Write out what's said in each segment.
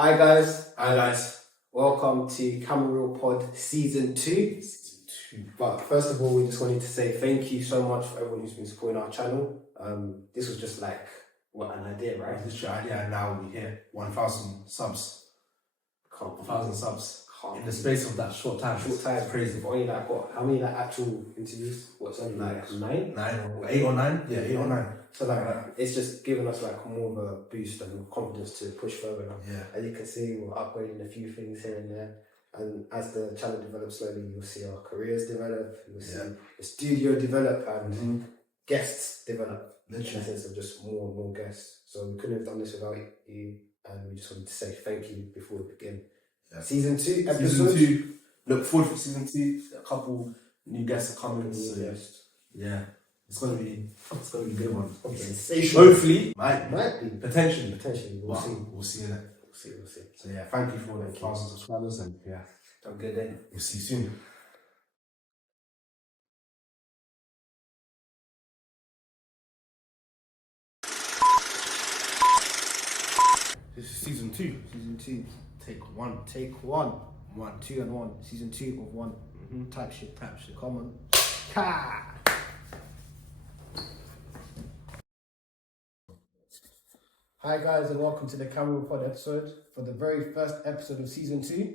Hi guys, Hi guys. welcome to Camera Pod Season 2. But first of all, we just wanted to say thank you so much for everyone who's been supporting our channel. This was just like, an idea, right? This is your idea, and now we hit 1,000 subs. Can't 1,000 subs can't in the space of that short time. short time. It's crazy. We've only how many actual interviews? What's only like 9? 8 or 9? Yeah, 8 or 9. So it's just giving us like more of a boost and confidence to push further now. Yeah. As you can see, we're upgrading a few things here and there. And as the channel develops slowly, you'll see our careers develop, you'll see the studio develop and guests develop. Literally. In the sense of just more and more guests. So we couldn't have done this without you, and we just wanted to say thank you before we begin. Yeah. Season 2 episode. Season 2. Look forward for season 2. A couple new guests are coming. So yeah. It's gonna be a good one. Hopefully, might be potentially. We'll see. We'll see. So yeah, thank you for the 1,000 subscribers, and yeah, have a good day. We'll see you soon. This is season 2. Season 2. Take 1. Take 1. 2 and 1. Season 2 of 1. Type shit. Come on. Ha! Hi guys, and welcome to the Camera Pod episode for the very first episode of season 2.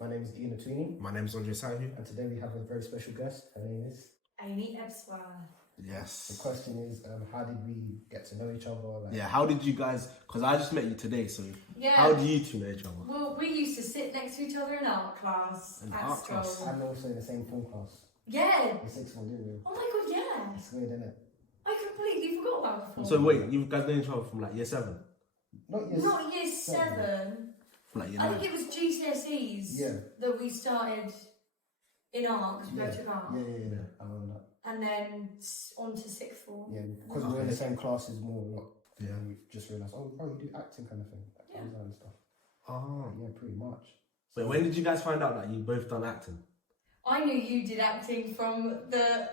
My name is Ian Atwini. My name is Andre Sahu. And today we have a very special guest. Her name is Aimee Ebsworth. Yes. The question is, how did we get to know each other? How did you guys? Because I just met you today, so yeah. How do you two know each other? Well, we used to sit next to each other in art class at school. And also in the same form class. Yeah. The 6th one, didn't we? Oh my god, yeah. It's weird, isn't it? I completely forgot about that. So wait, you guys know each other from like year 7? Not year 7. From like year I 9. think it was GCSEs that we started in art because we both took art. Yeah. I remember that. And then on to 6th form. Yeah, because we were in the same classes more a lot. Yeah. And we just realised, we probably do acting kind of thing. Yeah. And stuff. Oh. Yeah, pretty much. Wait, when did you guys find out that you both done acting? I knew you did acting from the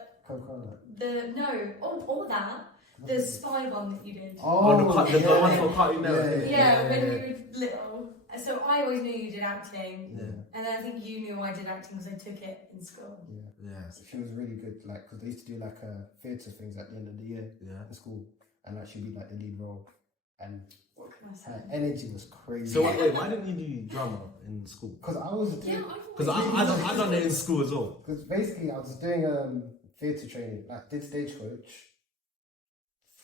spy one that you did. The one for Cartoon Network. Yeah, when you were little. So I always knew you did acting. Yeah. And then I think you knew I did acting because I took it in school. Yeah. So she was really good, because they used to do theatre things at the end of the year in school, and she'd be the lead role. And her energy was crazy. So wait, why didn't you do drama in school? Because I was I done it in school as well. Because basically I was doing theatre training, did stagecoach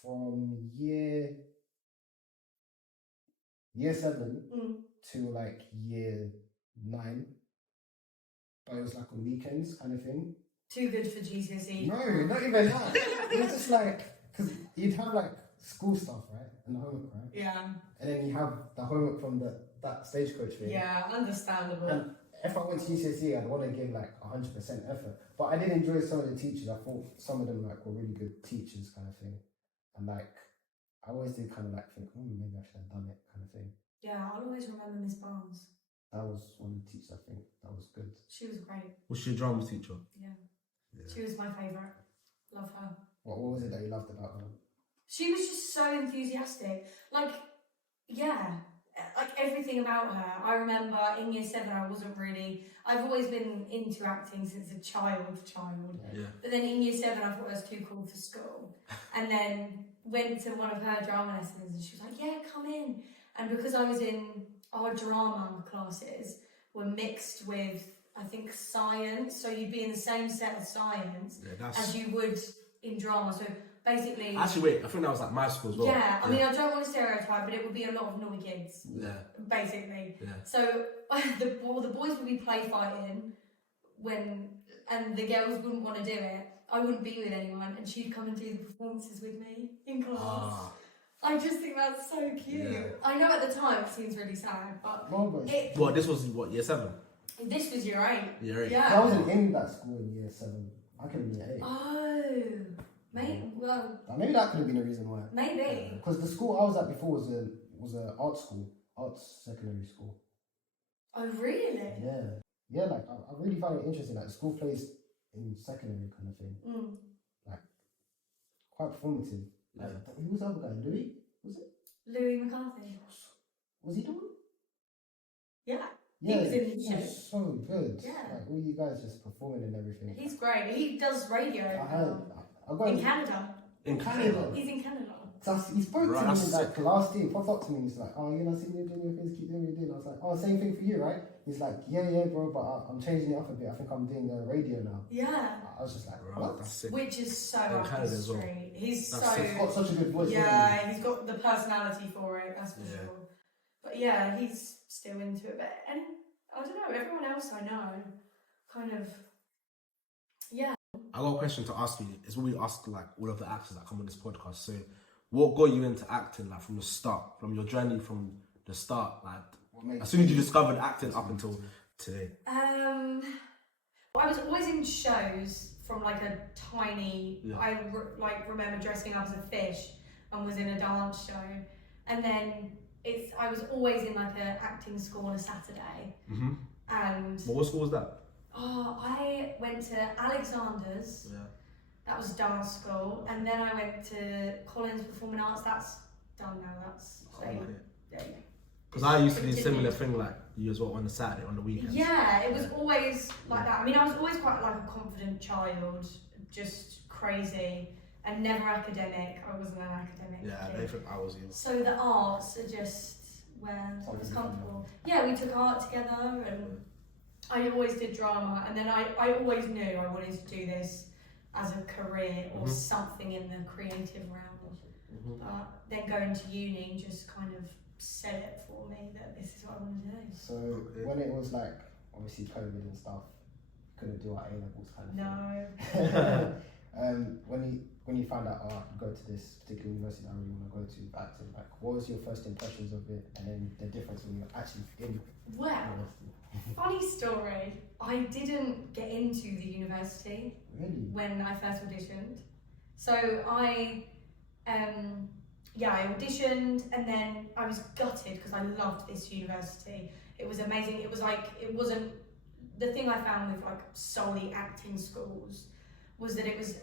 from year 7 to year 9, but it was on weekends kind of thing. Too good for GCSE. No, not even that. It was just because you'd have school stuff, right, and the homework, right? Yeah. And then you have the homework from that stagecoach thing. Yeah, understandable. And if I went to GCSE, I'd want to give 100% effort. But I did enjoy some of the teachers. I thought some of them were really good teachers, kind of thing. And I always did kind of think, maybe I should have done it, kind of thing. Yeah, I'll always remember Miss Barnes. That was one of the teachers, I think. That was good. She was great. Was she a drama teacher? Yeah. She was my favourite. Love her. What was it that you loved about her? She was just so enthusiastic. Everything about her. I remember in year 7 I've always been into acting since a child. Yeah. But then in year 7 I thought I was too cool for school. And then went to one of her drama lessons and she was like, yeah, come in. And because I was in our drama classes were mixed with, I think, science. So you'd be in the same set of science as you would in drama. So basically... Actually, wait, I think that was my school as well. Yeah, I mean, I don't want to stereotype, but it would be a lot of naughty kids. Yeah. Basically. Yeah. So the boys would be play fighting and the girls wouldn't want to do it. I wouldn't be with anyone and she'd come and do the performances with me in class. I just think that's so cute. Yeah. I know at the time it seems really sad, but... This was, year 7? This was year 8. Year 8. Yeah. I wasn't in that school in year 7. I came in year 8. Oh. Maybe that could have been a reason why. Maybe. Because the school I was at before was an art school, arts secondary school. Oh, really? Yeah. Yeah, I really found it interesting. The school plays in secondary kind of thing. Quite performative. Who was the other guy? Louis? Was it? Louis McCarthy. Was he the one? Yeah, he was in the he's show. so good. Yeah. Like all you guys just performing and everything. He's great. He does radio I got in Canada. In Canada. He's in Canada. He spoke Right, to me that's like last year, popped up to me and he's like, oh, you know, see you doing your things, keep doing what you're doing. I was like, oh, same thing for you, right? He's like, yeah, bro, but I'm changing it up a bit. I think I'm doing radio now. Yeah. I was just like, Right, what? that's sick. Which is so In up Canada the as well. street. He's That's so... sick. He's got such a good voice. Yeah, he's got the personality for it, that's for Yeah. sure. But yeah, he's still into it. But, and I don't know, everyone else I know kind of... Yeah. I got a question to ask you. It's what we ask like all of the actors that come on this podcast. So, what got you into acting, like from the start, from your journey from the start, like as soon as you discovered acting up until today? Well, I was always in shows from like a tiny. Yeah. I remember dressing up as a fish and was in a dance show, and then I was always in like an acting school on a Saturday. Mm-hmm. And What school was that? I went to Alexander's. Yeah. That was dance school, and then I went to Collins Performing Arts. That's done now. That's Okay. yeah. Because I used to do a similar thing like you as well on the Saturday, on the weekends. Yeah, it was always like that. I mean, I was always quite like a confident child, just crazy, and never academic. I wasn't an academic Yeah, kid. they think I was you. So the arts are just where I was comfortable. Yeah, we took art together, and I always did drama, and then I always knew I wanted to do this as a career or something in the creative realm. But then going to uni just kind of said it for me that this is what I want to do. So when it was like obviously COVID and stuff, couldn't do our A levels kind of thing. When you found out, oh, I could go to this particular university that I really want to go to, acting, like what was your first impressions of it, and then the difference when you're actually in Well, university? funny story. I didn't get into the university Really? when I first auditioned. So I auditioned, and then I was gutted because I loved this university. It was amazing. It was like, it wasn't, the thing I found with like solely acting schools was that it was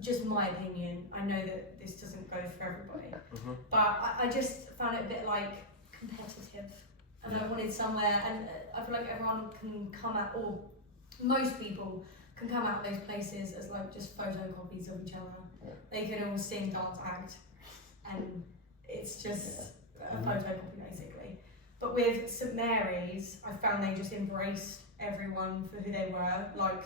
just my opinion. I know that this doesn't go for everybody, but I just found it a bit like competitive, and I wanted somewhere, and I feel like everyone can come out, or most people can come out of those places as like just photocopies of each other. Yeah. They can all sing, dance, act, and it's just a photocopy basically. But with St Mary's, I found they just embraced everyone for who they were. Like,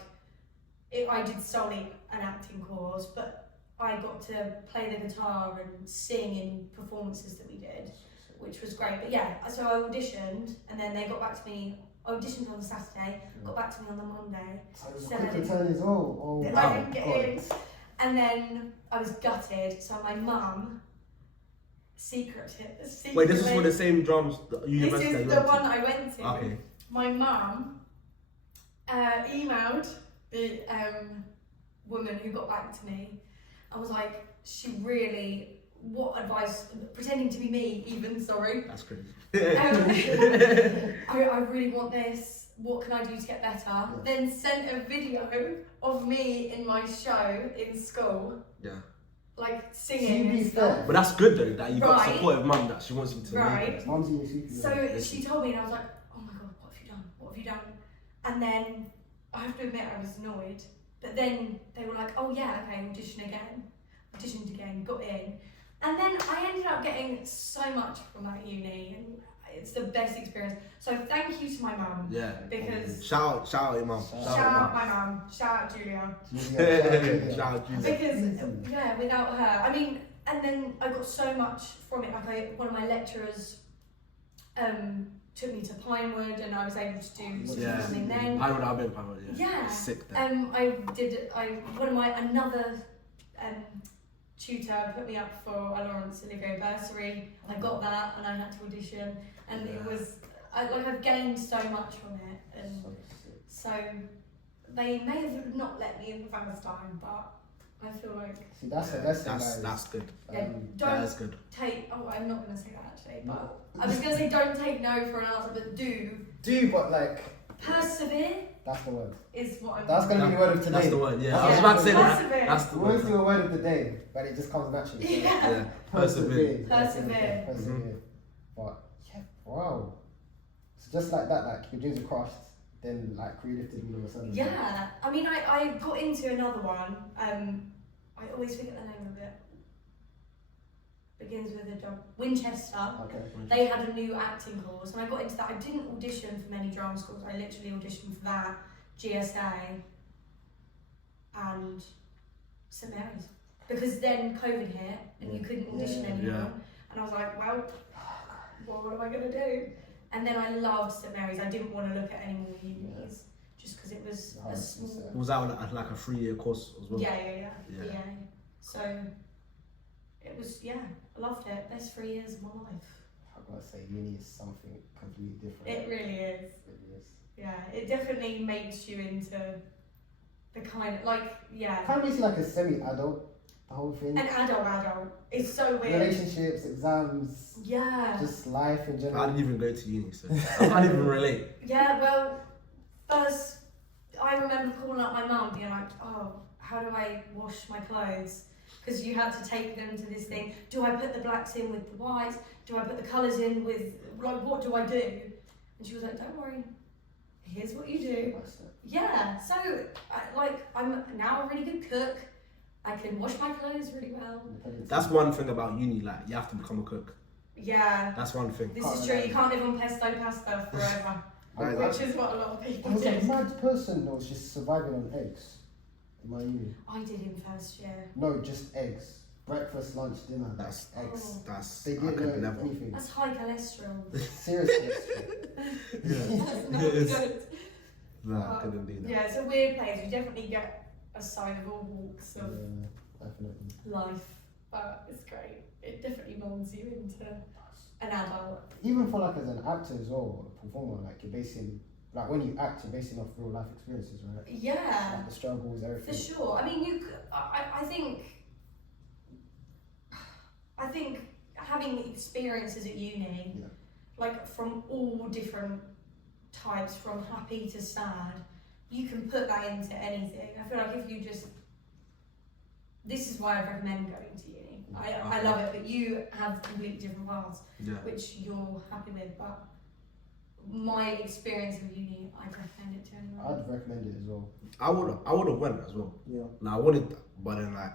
I did solely an acting course, but I got to play the guitar and sing in performances that we did, which was great. But yeah, so I auditioned, and then they got back to me. I auditioned on the Saturday, got back to me on the Monday. So it was a quick return as well. Oh, I didn't get in. And then I was gutted, so my mum secretly. Wait, this is for the same drums university. This is the one I went to. Okay. My mum emailed the woman who got back to me. I was like, she really, what advice, pretending to be me even, sorry. That's crazy. I really want this. What can I do to get better? Yeah. Then sent a video of me in my show in school. Yeah. Like singing and stuff. But that's good though, that you've got a supportive mum that she wants you to make it. So she told me, and I was like, oh my god, what have you done? What have you done? And then I have to admit I was annoyed. But then they were like, oh yeah, okay, auditioned again, got in. And then I ended up getting so much from that uni, and it's the best experience. So thank you to my mum. Yeah. Because shout out your mum. Shout out my mum. Shout out Julia. Shout out Julia. Because yeah, without her, I mean, and then I got so much from it. Like one of my lecturers took me to Pinewood, and I was able to do something then. Pinewood, I've been Pinewood. Yeah. It's sick there. Another tutor put me up for a Lawrence Olivier bursary. I got that, and I had to audition, and it was I've gained so much from it, and so they may have not let me in the first time, but I feel like that's good. Don't good. take. Oh, I'm not going to say that actually, but I was going to say don't take no for an answer, but do, but like persevere. That's the word. Is what I'm. That's going to be the word of today. That's the word. Yeah, I was about to say that. That's the word. We always do a word of the day, but it just comes naturally. So Yeah. Persevere. Persevere. But yeah, wow. So just like that, like your dreams are crushed, then like relifted all of a sudden. Yeah, I mean, I got into another one. I always forget the name of it. Begins with a job. Winchester. Okay. They had a new acting course, and I got into that. I didn't audition for many drama schools. I literally auditioned for that, GSA, and St Mary's, because then COVID hit and you couldn't audition anymore. And I was like, well, what am I gonna do? And then I loved St Mary's. I didn't want to look at any more unis just because it was a small. Was that like a 3-year course as well? Yeah. So it was, I loved it. Best 3 years of my life. I've got to say, uni is something completely different. It really is. It really is. Yeah, it definitely makes you into the kind of, like, Kind of makes you like a semi-adult, the whole thing. an adult. It's so weird. Relationships, exams, just life in general. I didn't even go to uni, so I can't even relate. Yeah, well, first, I remember calling up my mum, being like, oh, how do I wash my clothes? Because you had to take them to this thing. Do I put the blacks in with the whites? Do I put the colours in with, like, what do I do? And she was like, don't worry, here's what you do. Yeah, so, I'm now a really good cook. I can wash my clothes really well. That's one thing about uni, like, you have to become a cook. Yeah. That's one thing. This is true, you can't live on pesto pasta forever. Which is what a lot of people I was do. a mad person that was just surviving on eggs in my uni. I did in first year. No, just eggs. Breakfast, lunch, dinner. That's eggs. I could never. Anything. That's high cholesterol. Seriously. That's not good. No, I couldn't do that. Yeah, it's a weird place. You definitely get a side of all walks of Definitely. life, but it's great. It definitely molds you into an adult. Even for like as an actor as well, a performer, like you're basing, like when you act, you're basing off real life experiences, right? Yeah. Like the struggles, everything. For sure. I mean, you. I think having experiences at uni, like from all different types, from happy to sad, you can put that into anything. I feel like if you just, this is why I recommend going to uni. I love it, but you have completely different paths, which you're happy with. But my experience of uni, I'd recommend it to anyone. I'd recommend it as well. I would have went as well. Yeah. Like, I wanted, but then like,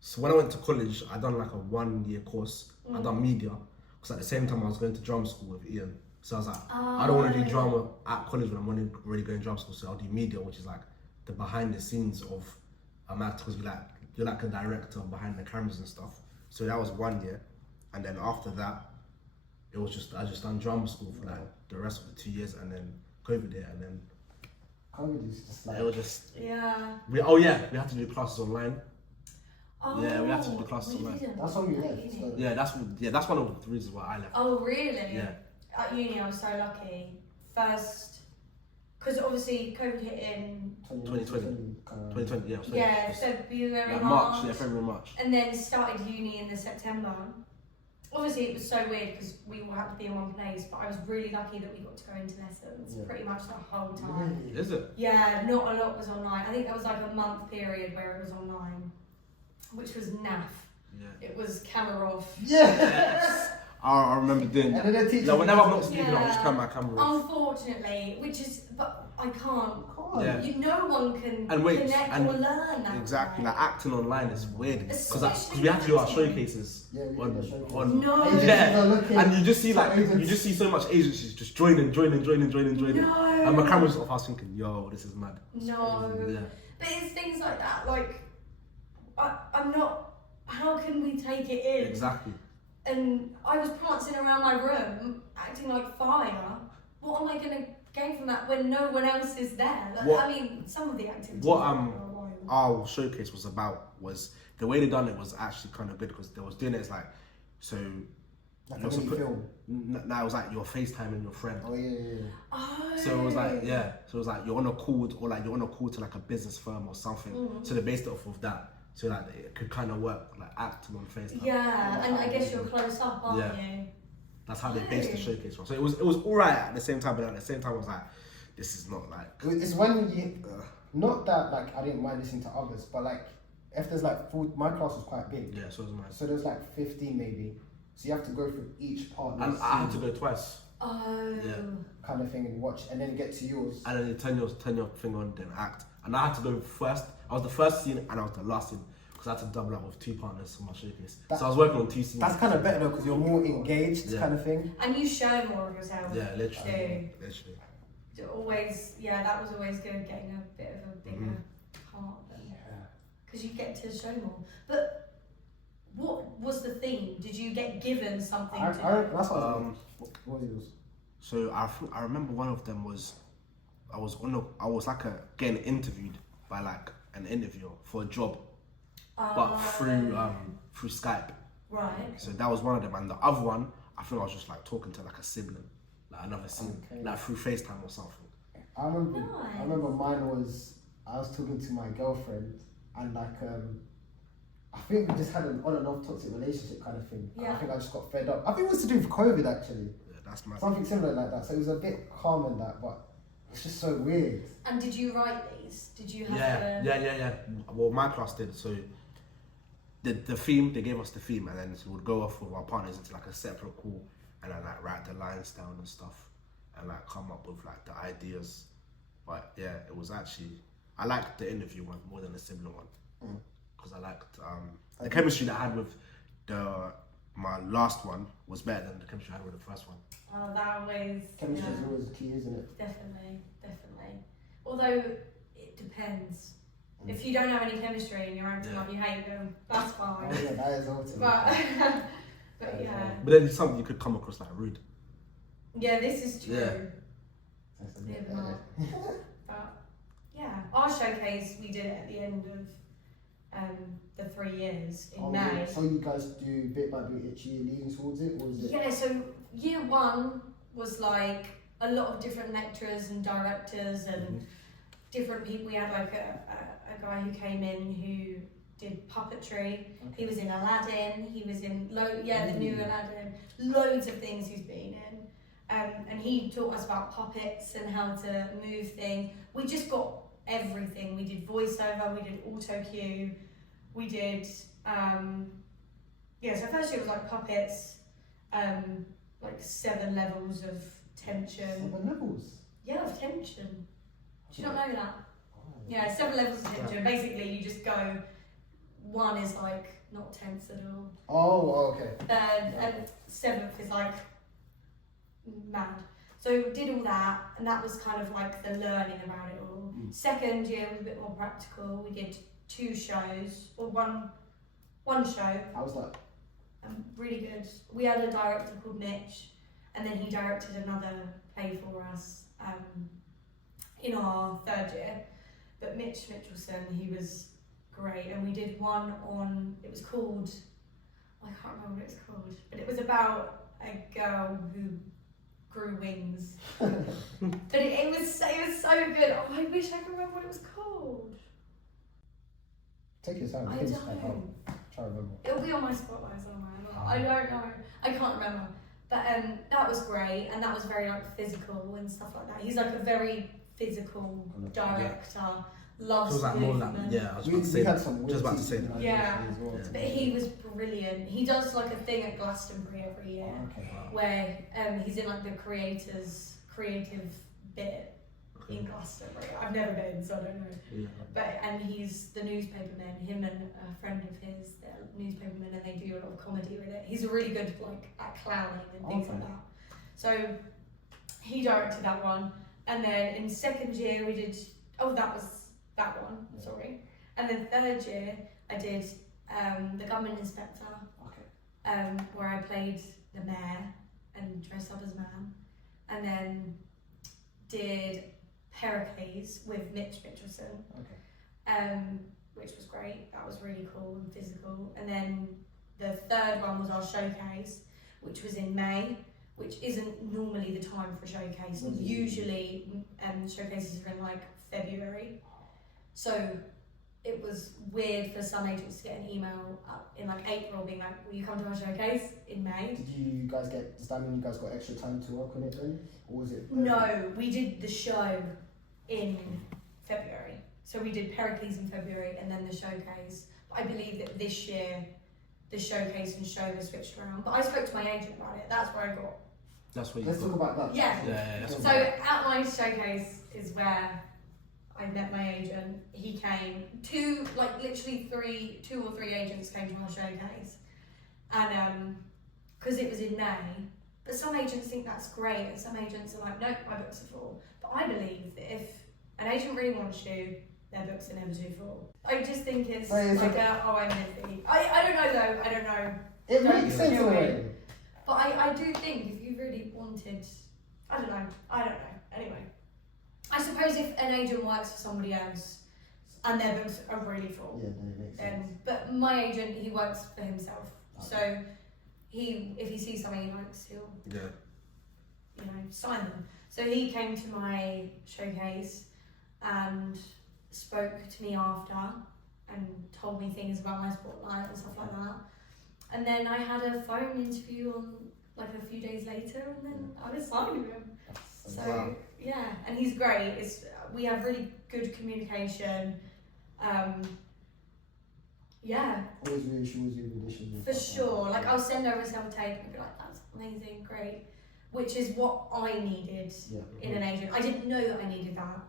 so when I went to college, I done like a 1-year course. I done media, because at the same time I was going to drama school with Ian. So I was like, I don't want to do drama at college when I'm already going to drama school. So I'll do media, which is like the behind the scenes of an actor, because you're like a director behind the cameras and stuff. So that was 1 year, and then after that, it was just I just done drama school for like the rest of the 2 years, and then COVID hit, and then COVID is just like it was just we had to do classes online. Oh, yeah, we had to do classes online. That's what we left. So. That's one of the reasons why I left. Oh really? Yeah. At uni, I was so lucky. First, because obviously COVID hit in 2020, yeah. Yeah, February, like March. February, March. And then started uni in the September. Obviously, it was so weird because we all had to be in one place, but I was really lucky that we got to go into lessons pretty much the whole time. Really? Is it? Yeah, not a lot was online. I think there was like a month period where it was online, which was naff. Yeah. It was camera off. Yeah. I remember doing that. Like, whenever I'm not sleeping, I'll just turn my camera off. Unfortunately, but I can't. Yeah. No one can connect or learn that. Exactly, way. like acting online is weird. Because Especially we have to do our showcases. And you just see so much agencies just joining. No. And my camera's off. I was thinking, yo, this is mad. No. Yeah. But it's things like that. Like, I'm not. How can we take it in? Exactly. And I was prancing around my room, acting like fire. What am I going to gain from that when no one else is there? Like, I mean, some of the activities. What our showcase was about was the way they done it was actually kind of good, because they was doing it as like, so. Like a mini film. Now it was like you're FaceTiming your friend. Oh yeah. Oh. So it was like So it was like you're on a call, or like you're on a call to like a business firm or something. So they based it off of that. So like it could kind of work, like acting on FaceTime. Yeah, and I guess you're close up, aren't you? That's how they based the showcase from. So it was alright at the same time, but at the same time I was like, this is not like. It's when you, not that like I didn't mind listening to others, but like if there's like my class was quite big. Yeah, so was mine. So there's like 15 maybe. So you have to go through each partner. And I had to go twice. Oh. Yeah. Kind of thing and watch, and then get to yours. And then you turn your thing on, then act. And I had to go first. I was the first scene and I was the last scene because I had to double up with 2 partners for my showcase. So I was working on 2 scenes. That's kind of better though because you're more engaged, kind of thing. And you show more of yourself. Yeah, literally. Always, that was always good, getting a bit of a bigger part. Because you get to show more. But what was the theme? Did you get given something to do? That's what what was yours? So I remember one of them was I was like getting interviewed by like an interviewer for a job, but through Skype. Right. So that was one of them, and the other one I think I was just like talking to like a sibling, like another sibling, like through FaceTime or something. I remember mine was I was talking to my girlfriend and like I think we just had an on and off toxic relationship kind of thing. Yeah. I think I just got fed up. I think it was to do with COVID actually. Yeah, that's my something similar like that. So it was a bit calm in that, but it's just so weird. And did you write these? Did you have Yeah. Well, my class did. So the theme, they gave us the theme, and then so we'd go off with our partners into like a separate call, and then like write the lines down and stuff, and like come up with like the ideas. But yeah, it was actually I liked the interview one more than the sibling one because I liked the chemistry that I had with my last one was better than the chemistry I had with the first one. Oh, that always... Chemistry is always key, isn't it? Definitely. Although, it depends. If you don't have any chemistry and you're acting like you hate them, that's fine. Oh yeah, that is ultimate. But yeah. But then something you could come across like rude. Yeah, this is true. Yeah. That's a Yeah, bit but yeah, our showcase we did it at the end of the 3 years in May. So you guys do bit by bit each year leading towards it, or is it? Yeah, so year 1 was like a lot of different lecturers and directors and different people. We had like a guy who came in who did puppetry. He was in Aladdin. He was in the new Aladdin. Loads of things he's been in. And he taught us about puppets and how to move things. We just got everything. We did voiceover, we did auto cue, we did so first year was like puppets, like 7 levels of tension. 7 levels? Yeah, of tension. Do you not know that? Yeah, 7 levels of tension. Basically you just go, 1 is like not tense at all. Oh, okay. And 7th is like mad. So did all that, and that was kind of like the learning about it all. Second year was a bit more practical. We did 2 shows, or one show. How was that? Really good. We had a director called Mitch, and then he directed another play for us in our 3rd year. But Mitch Mitchelson, he was great, and we did one on. It was called. I can't remember what it's called, but it was about a girl who grew wings. But it was so good. Oh, I wish I could remember what it was called. Take your time. I Try to remember. It'll be on my spotlight somewhere. I don't know. I can't remember. But that was great, and that was very like physical and stuff like that. He's like a very physical director. Loves like more like, movement. I was about to say that. Yeah, but he was brilliant. He does like a thing at Glastonbury every year where he's in like the creative bit in Glastonbury. I've never been, so I don't know. And he's the newspaperman. Him and a friend of his, they're newspapermen, and they do a lot of comedy with it. He's a really good like at clowning and things like that. So he directed that one, and then in 2nd year we did. Oh, that was. That one, sorry. And then 3rd year, I did the government inspector, where I played the mayor and dressed up as a man. And then did Pericles with Mitch Mitchelson, which was great. That was really cool and physical. And then the 3rd one was our showcase, which was in May, which isn't normally the time for a showcase. Usually showcases are in like February. So it was weird for some agents to get an email in like April being like, will you come to our showcase in May? Does that mean you guys got extra time to work on it then? Or was it? No, we did the show in February. So we did Pericles in February and then the showcase. I believe that this year the showcase and show was switched around. But I spoke to my agent about it. That's where I got. That's what you Let's talk about that. Yeah. that's So at my showcase is where I met my agent. He came. Two or three agents came to our showcase, and because it was in May. But some agents think that's great, and some agents are like, nope, my books are full. But I believe that if an agent really wants you, their books are never too full. I just think it's I'm busy. I don't know though. I don't know. It makes sense in a way. But I do think if you really wanted, I don't know. Anyway, I suppose if an agent works for somebody else and their books are really full, yeah, then it makes sense. But my agent, he works for himself, so if he sees something he likes, he'll sign them. So he came to my showcase and spoke to me after and told me things about my spotlight and stuff like that. And then I had a phone interview on like a few days later, and then I was signing him. So yeah, and he's great. We have really good communication. Yeah. Always reassures you with additions. For sure. Like I'll send over a self-tape and be like, that's amazing, great. Which is what I needed in an agent. I didn't know that I needed that,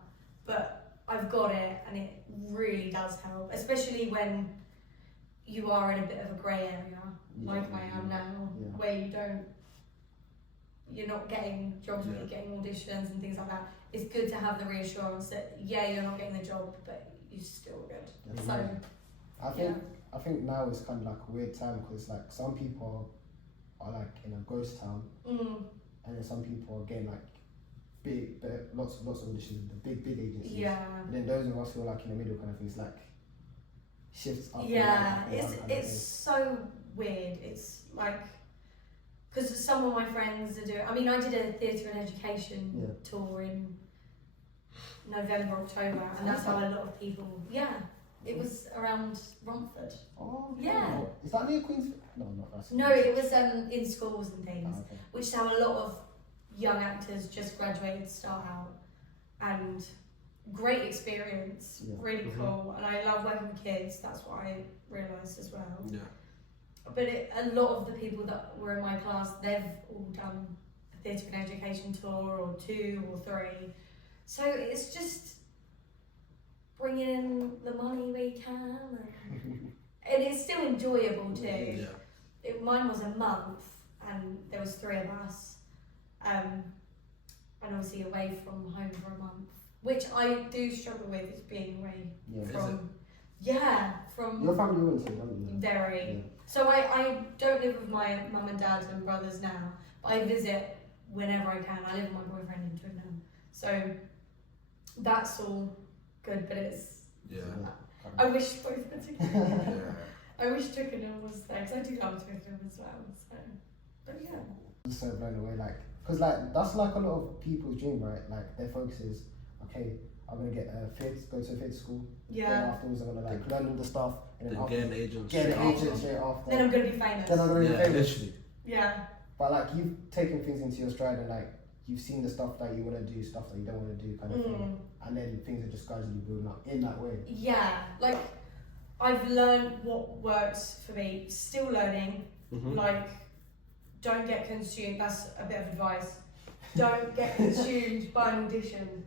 but I've got it, and it really does help, especially when you are in a bit of a grey area, like I am now, where you're not getting jobs, where you're getting auditions and things like that. It's good to have the reassurance that you're not getting the job, but you're still good. So I think now it's kind of like a weird time, because like some people are like in a ghost town, and then some people are getting like lots of auditions, the big agencies. Yeah. And then those of us who are like in the middle kind of thing, it's like shifts up. Yeah, it's so weird. It's like, because some of my friends are doing. I mean, I did a theatre and education tour in November, October, and that's how a lot of people. Yeah. It was around Romford. Oh, yeah. Is that near Queens? No, not that. No, it was in schools and things, which is how a lot of young actors just graduated start out, and great experience, really cool. And I love working with kids. That's what I realised as well. Yeah. But a lot of the people that were in my class, they've all done a theatre and education tour, or 2 or 3. So it's just bringing in the money we can, and it's still enjoyable too. Yeah. Mine was a month, and there was 3 of us, and obviously away from home for a month, which I do struggle with, is being away from. Yeah, from your family went to, don't you? Very. Yeah. So I don't live with my mum and dad and brothers now, but I visit whenever I can. I live with my boyfriend in Twickenham, so that's all good, but it's I wish both were together. I wish Twickenham was there, because I do love Twickenham as well. So, but yeah. I'm so blown away, like, because like that's like a lot of people's dream, right? Like their focus is, okay, I'm gonna get a go to a theatre school. Yeah. Then afterwards, I'm gonna like learn all the stuff, and then get an agent. Straight after. Then I'm gonna be famous. Literally. Yeah. But like you've taken things into your stride, and like you've seen the stuff that you want to do, stuff that you don't want to do, kind of thing, and then things are just gradually building up in that way. Yeah, like I've learned what works for me. Still learning. Like, don't get consumed. That's a bit of advice. Don't get consumed by an audition.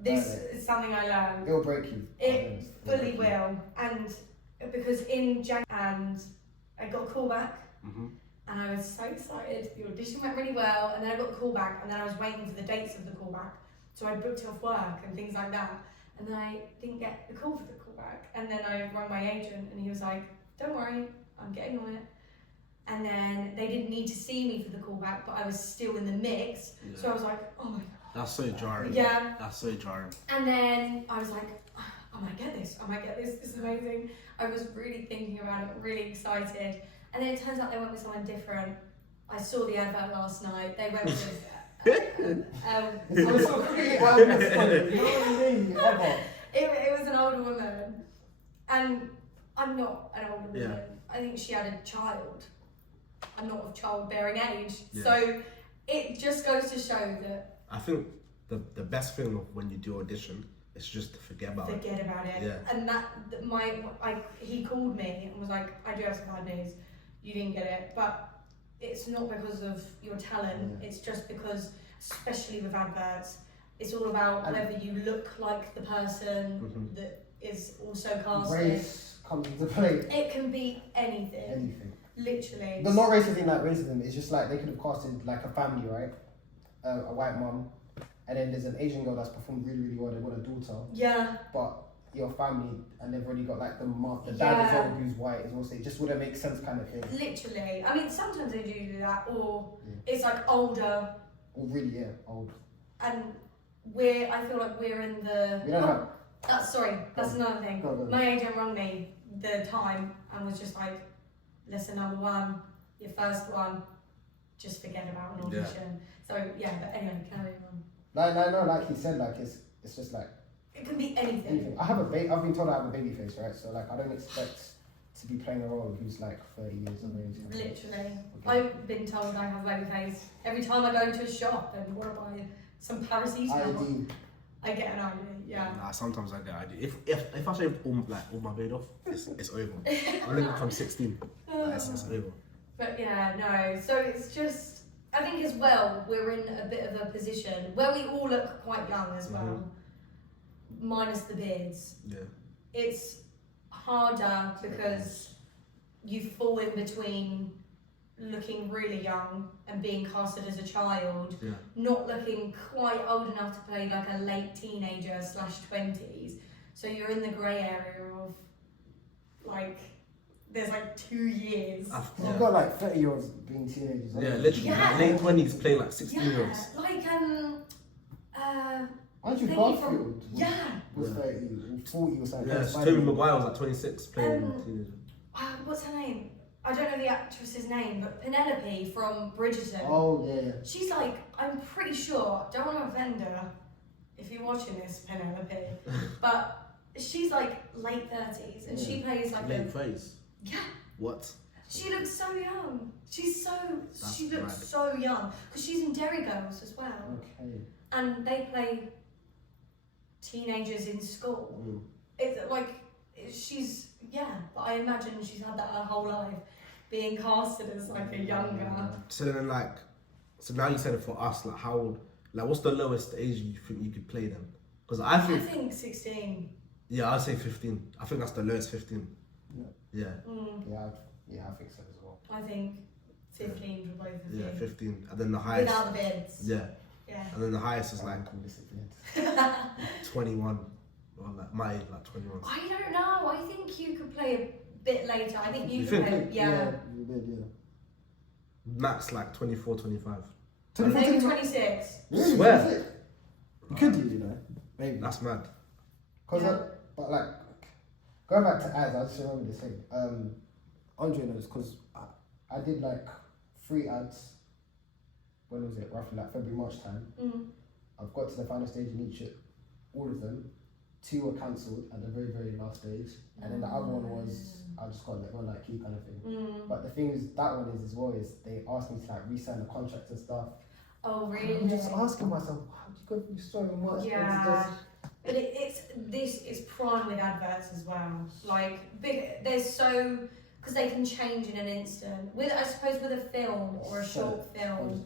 This is something I learned. It'll break you. It fully will, and because in January, and I got a call back. And I was so excited. The audition went really well, and then I got the call back, and then I was waiting for the dates of the call back. So I booked off work and things like that. And then I didn't get the call for the call back. And then I rang my agent, and he was like, don't worry, I'm getting on it. And then they didn't need to see me for the call back, but I was still in the mix. Yeah. So I was like, oh my God. That's so jarring. Yeah. That's so jarring. And then I was like, I might get this. This is amazing. I was really thinking about it, really excited. And then it turns out they went with someone different. I saw the advert last night. They went with. It was an older woman, and I'm not an older woman. Yeah. I think she had a child. I'm not of childbearing age, so it just goes to show that. I think the best thing when you do audition is just to forget about it. Yeah. And he called me and was like, I do have some bad news. you didn't get it. But it's not because of your talent, it's just because, especially with adverts, it's all about whether you look like the person that is also casted. Race comes into play. It can be anything. Anything. Literally. But not racism like racism, it's just like they could have casted like a family, right? A white mum, and then there's an Asian girl that's performed really, really well, they've got a daughter. Yeah. But your family, and they've already got like the dad as well who's white, is also, it just wouldn't make sense kind of thing. Literally. I mean, sometimes they do that, or it's like older. Or really, old. And I feel like we're in the... We don't have... That's another thing. Go. My agent rang me the time and was just like, listen, number one, your first one, just forget about an audition. So yeah, but anyway, carry on. No, like he said, like it's just like... It can be anything. I've been told I have a baby face, right? So like I don't expect to be playing a role who's like 30 years of age. Literally. Okay. I've been told I have a baby face every time I go into a shop and want to buy some paracetamol. I get an idea, yeah. Nah, sometimes I get an idea. If I shave all my beard off, it's over. I'm looking from 16. It's over. But yeah, no. So it's just, I think as well, we're in a bit of a position where we all look quite young as well, minus the beards. Yeah. It's harder because you fall in between looking really young and being casted as a child, not looking quite old enough to play like a late teenager / 20s. So you're in the grey area of like, there's like 2 years. You've got like 30-year-olds being teenagers. Yeah, literally. Yeah. Late 20s playing like 16-year-olds. Like Aren't you Garfield? Was 30 or 40 or something. Yeah, Tobey Maguire was like 26 playing teenager. What's her name? I don't know the actress's name, but Penelope from Bridgerton. Oh, yeah. She's like, I'm pretty sure, don't want to offend her if you're watching this, Penelope, but she's like late 30s and she plays like late 30s? Yeah. What? She looks so young. She looks so young because she's in Derry Girls as well. Okay. And they play teenagers in school. It's like, but I imagine she's had that her whole life, being casted as like a younger. So then so now you said it for us, like how old, like what's the lowest age you think you could play them? Because I think 16. Yeah, I'd say 15. I think that's the lowest, 15. Yeah. Yeah, I think so as well. I think 15 for both of you. Yeah, 15. And then the highest. Without the bids. Yeah. And then the highest is like 21. Or like my age, like 21. I don't know. I think you could play a bit later. I think you think? play. Yeah. You did, Max like 24, 25. Maybe 26. Really? Swear. You could do, you know. Maybe. That's mad. But like, going back to ads, I just remember this thing. Andre knows, because I did like 3 ads. When was it? Roughly like February, March time. I've got to the final stage in all of them. 2 were cancelled at the very, very last stage, and then the other one was I just got like one like key kind of thing. But the thing is, that one is as well is they asked me to like re-sign the contract and stuff. Oh really? I'm just asking myself, how do you go through so much? Yeah. But this is prime with adverts as well. Like because they can change in an instant. I suppose with a film or a short film,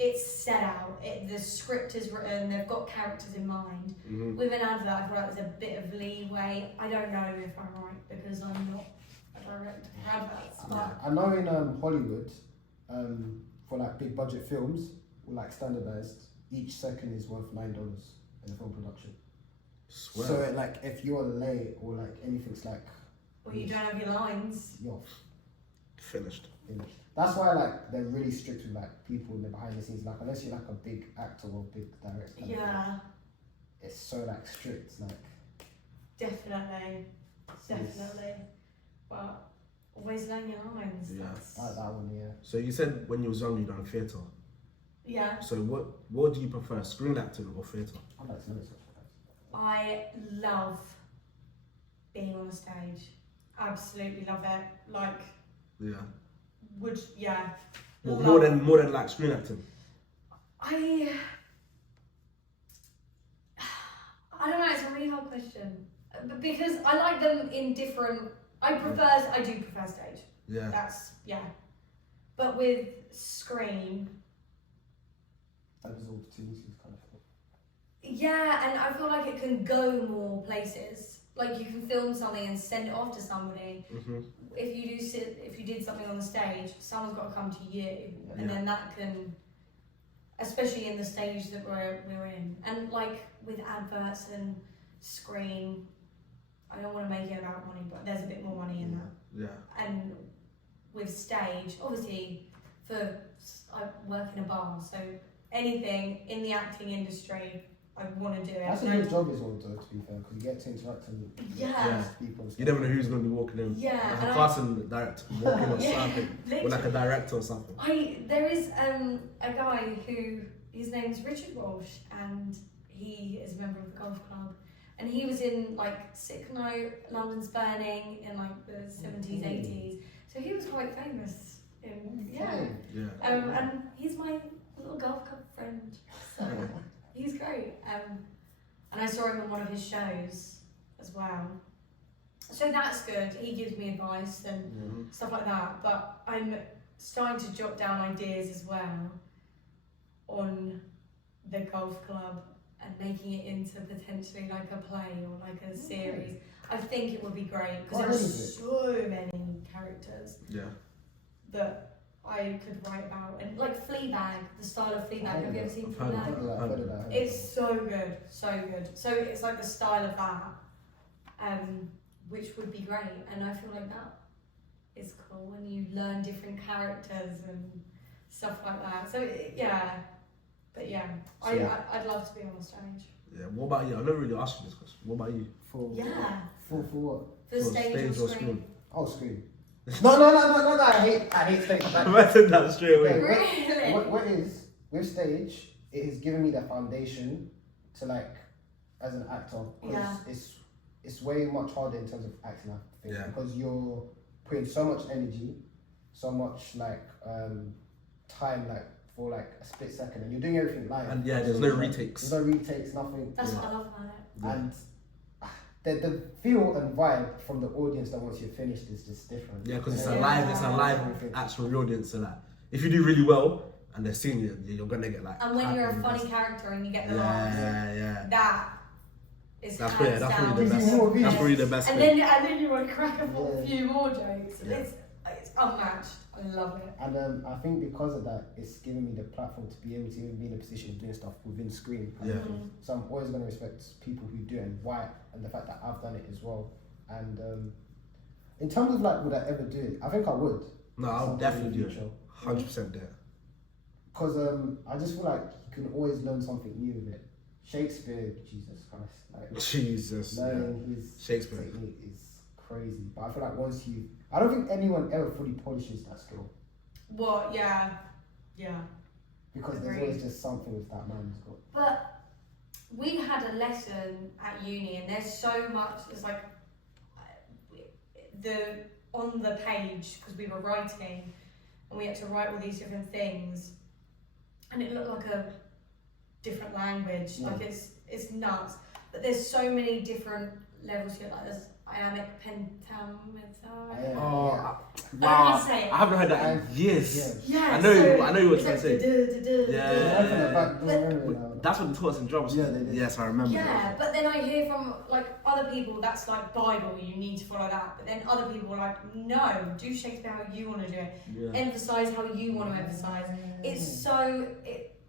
it's set out. The script is written. They've got characters in mind. With an advert, I feel like there's a bit of leeway. I don't know if I'm right because I'm not a director for adverts. But I know in Hollywood, for like big budget films, or like standardized, each second is worth $9 in a film production. Swear. So like if you're late or like anything's like, or you don't have your lines, you're finished. That's why like they're really strict with like people in the behind the scenes. Like unless you're like a big actor or big director, it's so like strict. Like definitely. But always learn your lines. Yeah, that one. Yeah. So you said when you was young you done theatre. Yeah. So what do you prefer, screen acting or theatre? I'd like to know. I love being on a stage. Absolutely love it. Like, More than like screen acting. I don't know. It's a really hard question because I like them in different. I do prefer stage. Yeah. That's But with Scream, absorbed TV's kind of thing. yeah, and I feel like it can go more places. Like you can film something and send it off to somebody. Mm-hmm. If you did something on the stage, someone's got to come to you, and then that can, especially in the stage that we're in, and like with adverts and Screen, I don't want to make it about money, but there's a bit more money in that. Yeah. And with stage, obviously, I work in a bar, so anything in the acting industry, I want to do it. That's a good job as well, though, to be fair, because you get to interact with people. You never know who's going to be walking in. Yeah. Like a casting director walking or something. Or like a director or something. There is a guy who, his name's Richard Walsh, and he is a member of the golf club. And he was in like Sick Note, London's Burning in like the 70s, 80s. So he was quite famous. And he's my little golf club friend. So he's great. And I saw him in one of his shows as well. So that's good. He gives me advice and stuff like that. But I'm starting to jot down ideas as well on the golf club and making it into potentially like a play or like a series. I think it would be great because there are so many characters that I could write about. And like Fleabag, the style of Fleabag. Have you ever seen Fleabag? It's so good, so good. So it's like the style of that, which would be great. And I feel like that is cool when you learn different characters and stuff like that. So but yeah, I'd love to be on the stage. Yeah. What about you? I never really asked you this question. What about you? For what? For stage or Screen. Oh, Screen. No, I hate stage. I said that straight away. Really? What is with stage? It has given me the foundation to like as an actor. Because it's way much harder in terms of acting. I think because you're putting so much energy, so much like time, like for like a split second, and you're doing everything live. And there's no retakes. There's no retakes, nothing. That's what I love about it. And the feel and vibe from the audience that once you're finished is just different. Yeah, because it's a live actual audience. So that if you do really well and they're seeing you, you're gonna get like. And when you're a funny character and you get the laughs, that is that's probably the best. That's probably the best. And then you want to crack a few more jokes. Yeah. It's unmatched. I love it. And I think because of that, it's given me the platform to be able to even be in a position of doing stuff within Screen. So I'm always going to respect people who do it and why, and the fact that I've done it as well. And in terms of like, would I ever do it? I think I would. No, I'll definitely do it. 100% do it. Because I just feel like you can always learn something new with it. Shakespeare, Jesus Christ. Like, Jesus. Learning his Shakespeare technique is crazy. But I feel like once you... I don't think anyone ever fully polishes that skill. What? Yeah. Because there's always just something with that man as well. But we had a lesson at uni, and there's so much. It's like on the page because we were writing, and we had to write all these different things, and it looked like a different language. Like it's nuts. But there's so many different levels here. Like there's iambic pentameter. Wow! I haven't heard that in years. Yeah, I know you were trying to say. That's what they taught us in drums. Yeah, they did. Yes, I remember. Yeah, but then I hear from like other people that's like Bible, you need to follow that. But then other people are like, no, do Shakespeare how you want to do it. Emphasize how you want to emphasize. It's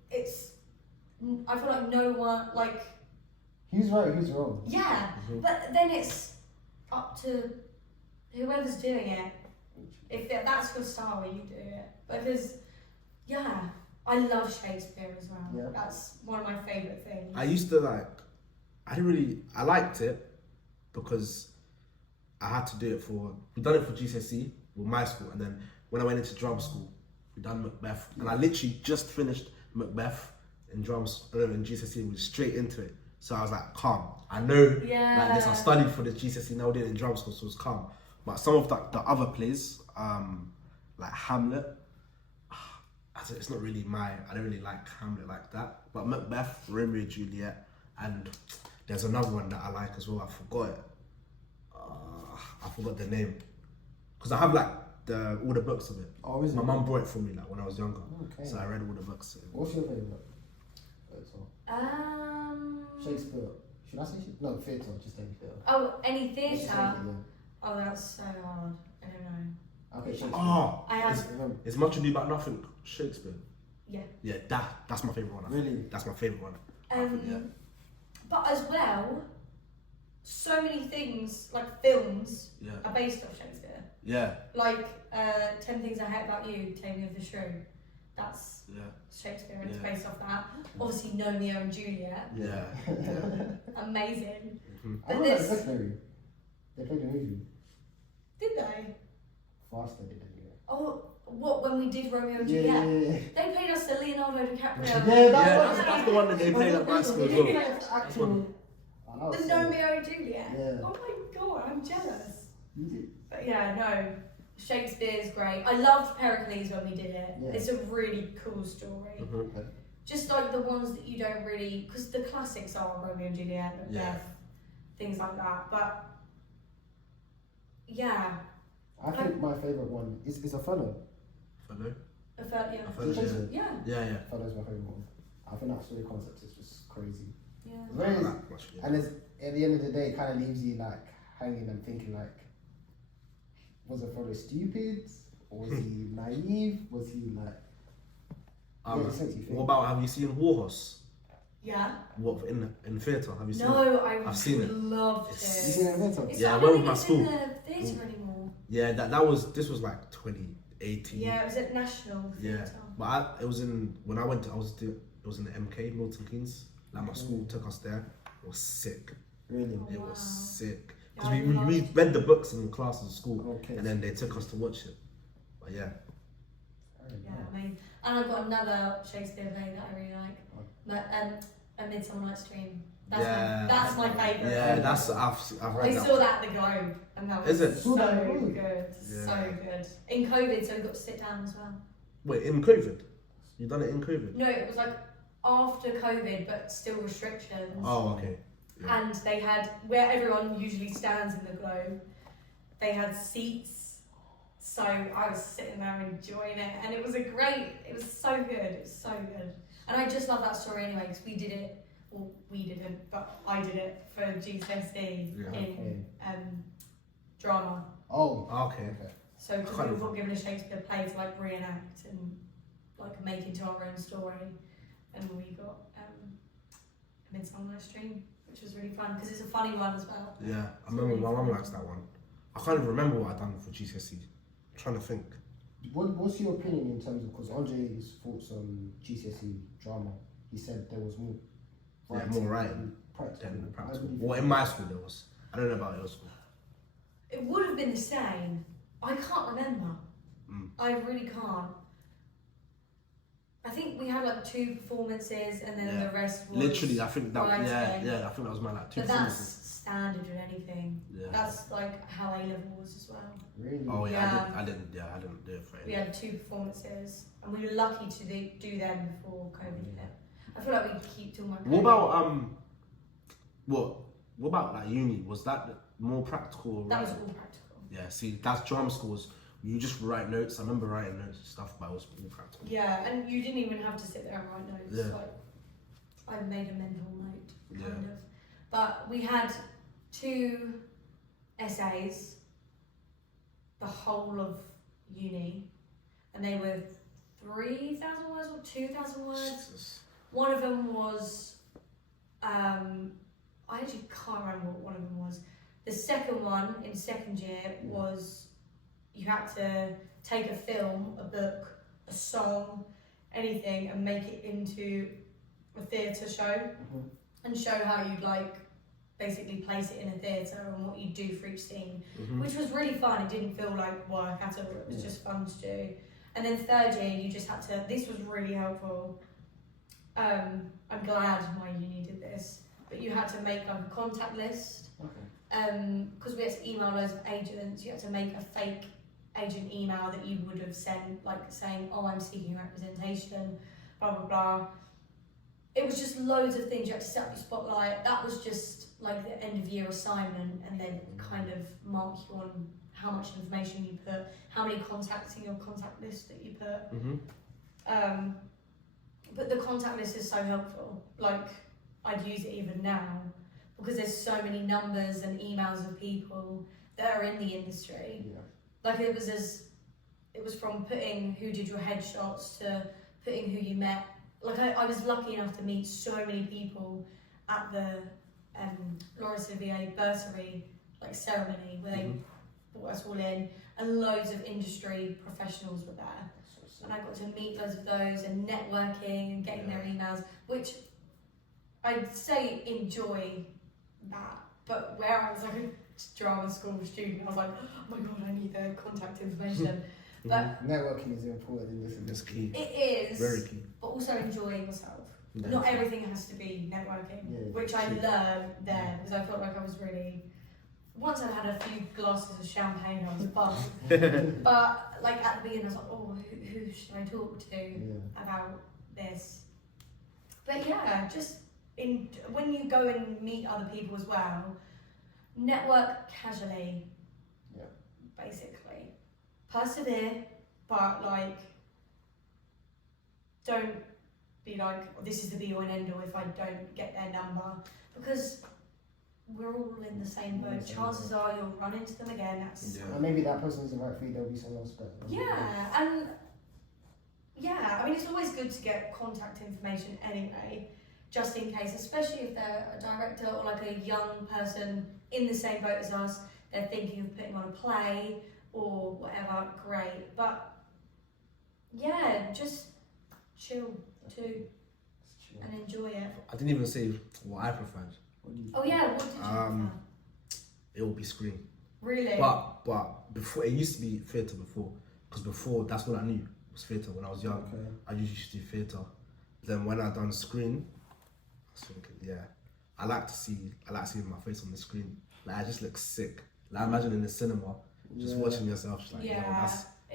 it's. I feel like no one like. Who's right, who's wrong? Yeah, but then it's up to whoever's doing it. If that's your style, you do it. Because, I love Shakespeare as well. Yeah. That's one of my favourite things. I used to I liked it because I had to do it we done it for GCSE with my school, and then when I went into drum school, we done Macbeth, and I literally just finished Macbeth in in GCSE, was straight into it. So I was like, calm. I know like this. I studied for the GCSE, now did it in drum school, so it was calm. But some of the other plays, like Hamlet, it's not really I don't really like Hamlet like that. But Macbeth, Romeo and Juliet, and there's another one that I like as well. I forgot it. I forgot the name. Because I have like all the books of it. Oh, is it? My mum bought it for me like when I was younger, Okay. so I read all the books. What's your favourite? Shakespeare. Should I say Shakespeare? No, theatre. Just any theatre. Oh, any Just theatre? anything, yeah. Oh, that's so hard. I don't know. Okay, Shakespeare. Oh, I have. it's Much Ado About Nothing. Shakespeare. Yeah. Yeah, that's my favourite one. I think. Really? That's my favourite one. I think, yeah. But as well, so many things like films Yeah. are based off Shakespeare. Yeah. Like 10 Things I Hate About You, Taming of the Shrew. That's Shakespeare, and it's based off that. Obviously, Romeo and Juliet. Yeah. Amazing. I But remember this- that documentary. They played the movie. Did they? Faster did anyway. Oh, what, when we did Romeo and Yeah, Juliet? yeah, yeah. They played us the Leonardo DiCaprio. Yeah, That's the one that they played at my school as well. Actual. Oh, The Romeo and Juliet? Yeah. Oh my god, I'm jealous. You did. But yeah, no, Shakespeare's great. I loved Pericles when we did it. Yeah. It's a really cool story. Okay. Just like the ones that you don't really, because the classics are Romeo and Juliet, Macbeth, things like that. But yeah, I think my favourite one is Othello. Hello? I felt yeah. Othello, Yeah. Yeah. Othello's my favourite one. I think that story concept is just crazy. Yeah. Very, Yeah. and it's, at the end of the day, it kind of leaves you like hanging and thinking like, was Othello stupid? Or was he naive? Was he like? It makes you think. What about, have you seen Warhorse? Yeah. What, in theatre? Have you seen it? No, I've seen it. loved You it. seen it in theatre? It's Yeah, not I went with even my it's school. in the theatre anymore. Yeah, this was like 2018. Yeah, it was at National Yeah, Theatre. but it was in, when I went to, it was in the MK, Milton Keynes. Like my school took us there. It was sick. Really? Oh, It wow. was sick. Yeah, Because I we loved read the books in class in school, Okay. and then they took us to watch it. But yeah. Yeah, I mean, and I've got another Shakespeare play that I really like. A Midsummer Night's Dream. That's my favourite. Yeah, I've I read that. saw that at the Globe, and that was Is it? so Yeah. good, so good. In COVID, so we got to sit down as well. Wait, in COVID? You done it in COVID? No, it was like after COVID, but still restrictions. Oh, okay. Yeah. And they had, where everyone usually stands in the Globe, they had seats. So I was sitting there enjoying it, and it was it was so good, it was so good. And I just love that story anyway, because we did it, well, we didn't, but I did it for GCSE in drama. Oh. Okay. So because we were given a Shakespeare play to like reenact and like make into our own story, and we got a Midsummer Night's Dream, which was really fun because it's a funny one as well. Yeah, I remember my mum likes that one. I can't even remember what I done for GCSE. I'm trying to think. What's your opinion in terms of, because Andre's thoughts on GCSE drama, he said there was more writing practical. than practical. Well, in my school there was. I don't know about your school. It would have been the same. I can't remember. I really can't. I think we had like 2 performances and then the rest was literally. I think that. writing. Yeah. I think that was my like 2 But that's performances. standard with anything. Yeah. That's like how A level was as well. Really? Oh yeah, Yeah. I didn't do it for We any. had 2 performances, and we were lucky to do them before COVID hit. I feel like we keep talking about COVID. What about what about like uni? Was that more practical? That was all practical. Yeah. See, that's drama schools. You just write notes. I remember writing notes and stuff, but it was all practical. Yeah, and you didn't even have to sit there and write notes. Yeah. Like, I made a mental note, kind Yeah. of. But we had 2 essays, the whole of uni, and they were 3,000 words or 2,000 words. Jesus. One of them was, I actually can't remember what one of them was. The second one in second year was you had to take a film, a book, a song, anything, and make it into a theatre show and show how you'd like basically place it in a theatre and what you do for each scene, which was really fun. It didn't feel like work at all, it was just fun to do. And then third year you just had to, this was really helpful. I'm glad my uni did this, but you had to make like a contact list. Because we had to email loads of agents, you had to make a fake agent email that you would have sent, like saying, oh, I'm seeking representation, blah blah blah. It was just loads of things. You had to set up your spotlight. That was just like the end of year assignment, and then kind of mark you on how much information you put, how many contacts in your contact list that you put. But the contact list is so helpful. Like, I'd use it even now because there's so many numbers and emails of people that are in the industry. Yeah. Like, it was from putting who did your headshots to putting who you met. Like, I was lucky enough to meet so many people at the Lawrence Olivier bursary ceremony where they brought us all in, and loads of industry professionals were there. And I got to meet loads of those and networking and getting their emails, which I'd say enjoy that. But where I was like a drama school student, I was like, oh my god, I need their contact information. But networking is important in this. It's key. It is. Very key. But also enjoying yourself. Yeah. Not everything has to be networking, which I learned there because I felt like I was really. Once I had a few glasses of champagne, I was buzzed. But like at the beginning, I was like, oh, who should I talk to about this? But yeah, just when you go and meet other people as well, network casually. Yeah. Basically, persevere, but like, don't be like, oh, this is the be all and end all if I don't get their number, because we're all in the same boat. Chances are you'll run into them again. And maybe that person isn't right for you, there'll be someone else better. I mean, it's always good to get contact information anyway, just in case, especially if they're a director or like a young person in the same boat as us, they're thinking of putting on a play or whatever, great. But yeah, just chill too and enjoy it. I didn't even say what I preferred. Oh yeah, what did you prefer? It will be screen. Really? But before, it used to be theatre before, because before that's what I knew was theatre when I was young. Okay. I used to do theatre. Then when I done screen, I was thinking, I like seeing my face on the screen. Like, I just look sick. Like, imagine in the cinema, just watching yourself, just like,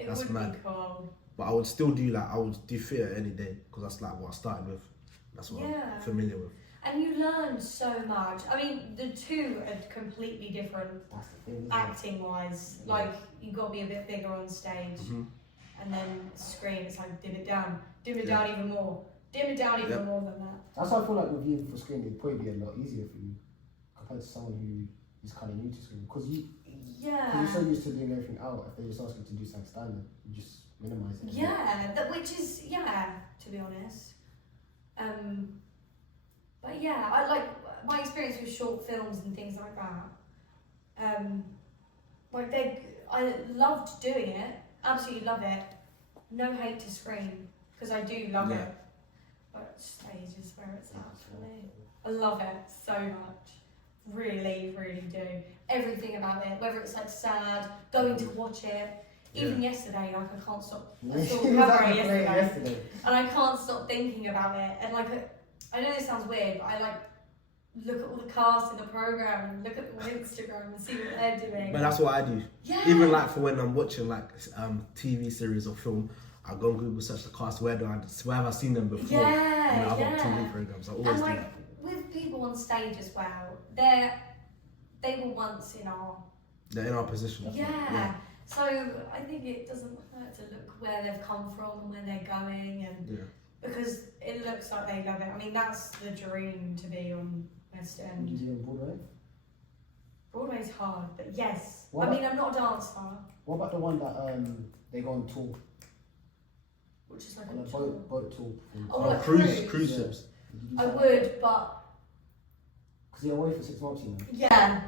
that's mad. Be cool. But I would still do theatre any day, because that's like what I started with. That's what I'm familiar with. And you learn so much. I mean, the two are completely different acting wise. Like, you've got to be a bit bigger on stage. And then screen, it's like dim it down down even more, dim it down even more than that. That's why I feel like with you for screen, it'd probably be a lot easier for you compared to someone who is kind of new to screen. Because you're so used to doing everything out, if they just ask you to do something standard, you just minimise it. Which is, to be honest. But yeah, I like my experience with short films and things like that. I loved doing it, absolutely love it. No hate to screen, because I do love it. But stage is where it's at for me. I love it so much. Really, really do. Everything about it, whether it's like sad, going to watch it. Even yesterday, like I can't stop. I saw Cabaret yesterday, and I can't stop thinking about it. And like, I know this sounds weird, but I like look at all the cast in the program and look at them on Instagram and see what they're doing. But that's what I do. Yeah. Even like for when I'm watching like TV series or film, I go on Google search the cast. Where have I seen them before? Yeah, I've got TV programs. I always and do like that. with people on stage as well, they were once in our. They're in our position. Yeah. So I think it doesn't hurt to look where they've come from and where they're going, and because it looks like they love it. I mean, that's the dream, to be on West End. Did you do on Broadway? Broadway's hard, but yes. I'm not a dancer. What about the one that they go on tour? Which is like on a tour. boat tour. like cruise ships. I would, but because you're away for 6 months, you know. Yeah,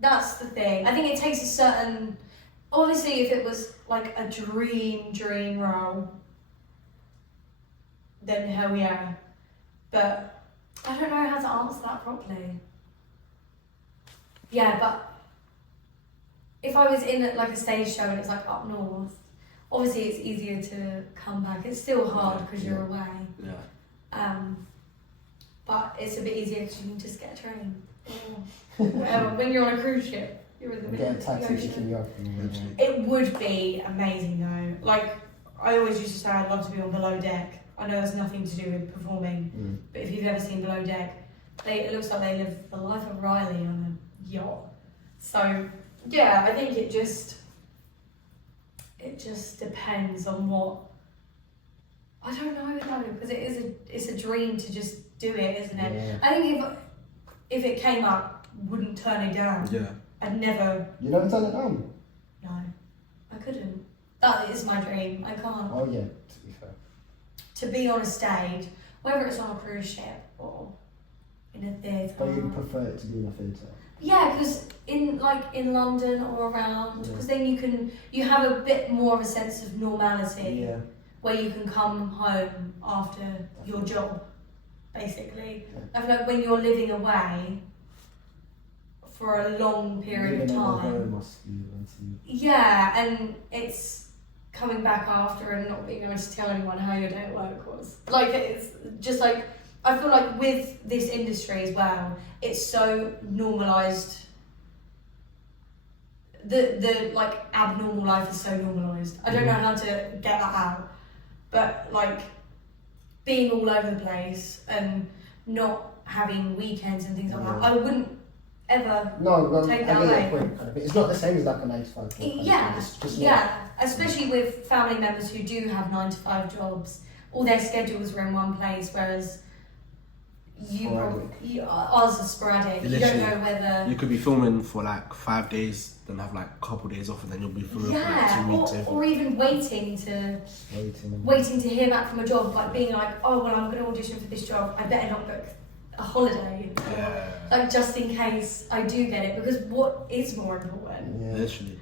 that's the thing. I think it takes a certain. Obviously, if it was like a dream role, then hell yeah. But I don't know how to answer that properly. Yeah, but if I was in like a stage show and it's like up north, obviously it's easier to come back. It's still hard because you're away. Yeah. But it's a bit easier because you can just get a train. Or whatever. When you're on a cruise ship. You're in the middle of the ocean. It would be amazing though. Like, I always used to say I'd love to be on Below Deck. I know that's nothing to do with performing, but if you've ever seen Below Deck, it looks like they live the life of Riley on a yacht. So, yeah, I think it just it just depends on what. I don't know though, because it's a dream to just do it, isn't it? Yeah. I think if it came up, wouldn't turn it down. Yeah. I'd never. You never turn it down? No, I couldn't. That is my dream. I can't. Oh yeah, to be fair. To be on a stage, whether it's on a cruise ship or in a theatre. But you prefer it to be in a theatre? Yeah, because in London or around, because then you have a bit more of a sense of normality. Yeah. Where you can come home after your job, basically. I feel like when you're living away for a long period of time. Yeah, and it's coming back after and not being able to tell anyone how your day at work was. Like, it's just like, I feel like with this industry as well, it's so normalised. The like abnormal life is so normalised. I don't know how to get that out. But like being all over the place and not having weekends and things like that, I wouldn't ever take that away. It's not the same as like a 9 to 5 job. Yeah, especially with family members who do have 9 to 5 jobs. All their schedules are in one place, whereas ours are sporadic. You don't know whether you could be filming for like 5 days, then have like a couple days off, and then you'll be filming for like 2 weeks. Or even waiting to hear back from a job, like being like, oh well, I'm going to audition for this job. I better not book a holiday, like just in case I do get it. Because what is more important? Yeah. Literally.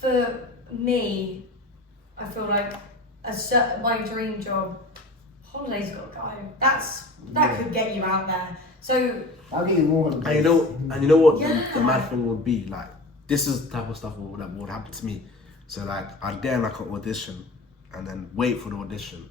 For me, I feel like my dream job. Holiday's got to go. That could get you out there. So I'll get you more. And you know what the mad thing would be, like, this is the type of stuff that would happen to me. So like I'd get like an audition and then wait for the audition.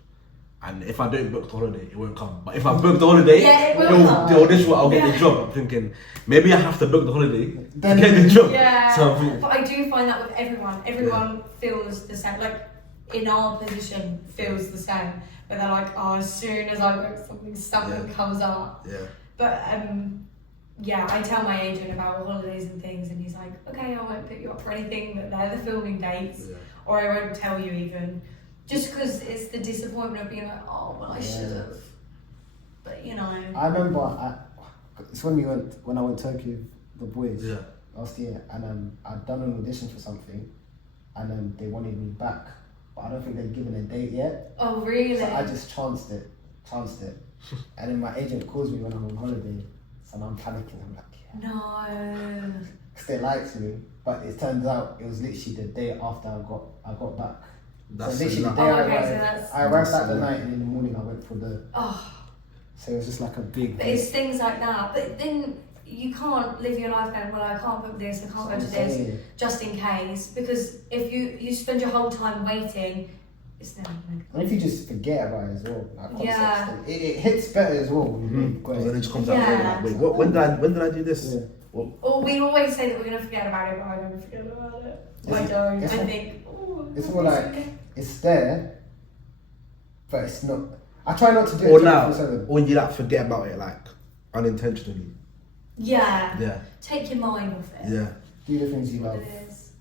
And if I don't book the holiday, it won't come. But if I book the holiday, the audition, I'll get the job. I'm thinking, maybe I have to book the holiday to get the job. Yeah, so but I do find that with everyone. Everyone feels the same. Like, in our position, feels the same. Where they're like, oh, as soon as I book something comes up. Yeah. But, I tell my agent about holidays and things, and he's like, okay, I won't put you up for anything, but they're the filming dates. Yeah. Or I won't tell you even. Just because it's the disappointment of being like, oh, well, I should have. But, you know. I remember, it's when I went to Tokyo, the boys, last year, and I'd done an audition for something, and they wanted me back, but I don't think they'd given a date yet. Oh, really? So I just chanced it. And then my agent calls me when I'm on holiday, so I'm panicking. I'm like, yeah. No. Because they liked me, but it turns out it was literally the day after I got back. That's so literally the day I arrived at the night, and in the morning I went for the. Oh. So it was just like a big. But it's things like that. But then you can't live your life going, well, I can't book this, I can't go to this, just in case. Because if you spend your whole time waiting, it's never going to. And if you just forget about it as well, like it hits better as well. Because then it just comes out like, wait, when did I do this? Yeah. Well, we always say that we're going to forget about it, but I never forget about it. I don't. I think, it's more like, it's there, but it's not. I try not to do it. Or you like forget about it, like, unintentionally. Yeah. Take your mind off it. Yeah. Do the things you love.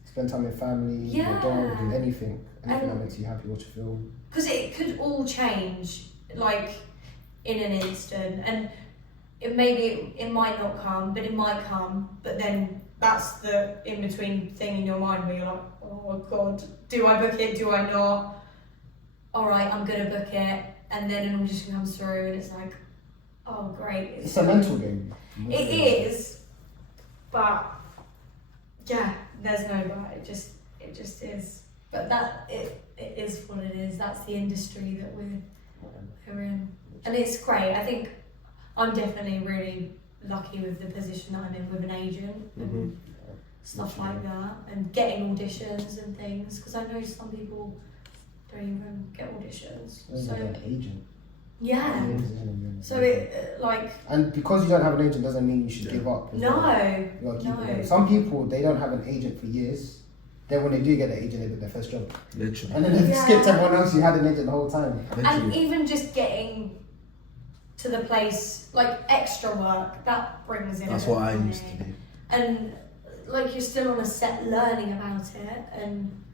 Spend time with family, your dog, do anything that makes you happy, watch a film. Because it could all change, like, in an instant, and it might not come, but it might come. But then that's the in between thing in your mind where you're like, oh God, do I book it? Do I not? All right, I'm gonna book it, and then an audition comes through, and it's like, oh great. It's a mental game. It is, but yeah, there's no but. It just is. But it is what it is. That's the industry that we're in, and it's great. I think I'm definitely really lucky with the position that I'm in with an agent and stuff like that, and getting auditions and things. Because I know some people don't even get auditions. So an agent. Yeah. So and because you don't have an agent doesn't mean you should give up. No. Some people, they don't have an agent for years. Then when they do get an agent, they get their first job. Literally. And then they skipped everyone else who had an agent the whole time. Literally. And even just getting to the place, like extra work, that brings in. That's what I used to do. And like you're still on a set learning about it, and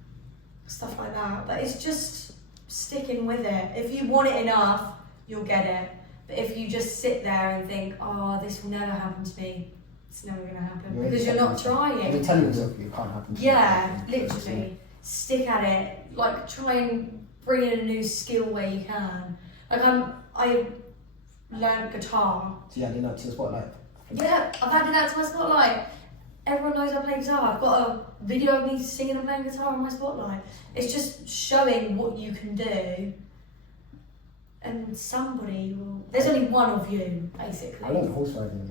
stuff like that. But it's just sticking with it. If you want it enough, you'll get it. But if you just sit there and think, oh, this will never happen to me, it's never going to happen because you're not trying. You're telling yourself it can't happen to you. Yeah, literally. Stick at it. Like, try and bring in a new skill where you can. Like, I learned guitar. So yeah, lean up to the spotlight. Yeah, I've added that to my spotlight. Everyone knows I play guitar. I've got a video of me singing and playing guitar on my spotlight. It's just showing what you can do. And somebody will... There's only one of you, basically. I learned horse riding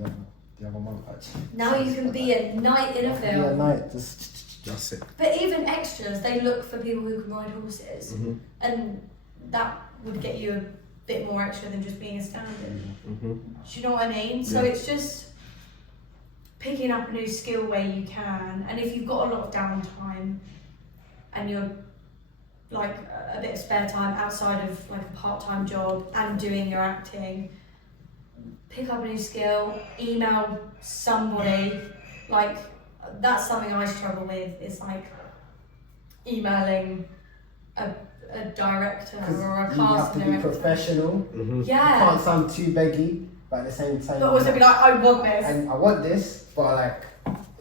the other month, actually. Now you can be a knight in a film. Yeah, knight. That's it. But even extras, they look for people who can ride horses. Mm-hmm. And that would get you a bit more extra than just being a stand-in. Mm-hmm. Do you know what I mean? So it's just picking up a new skill where you can. And if you've got a lot of downtime and you're like a bit of spare time outside of like a part-time job and doing your acting, pick up a new skill, email somebody. Like, that's something I struggle with, is like emailing a director or a casting director. You have to be professional. Mm-hmm. Yeah. You can't sound too beggy, but at the same time, But also be like, I want this. and I want this, but like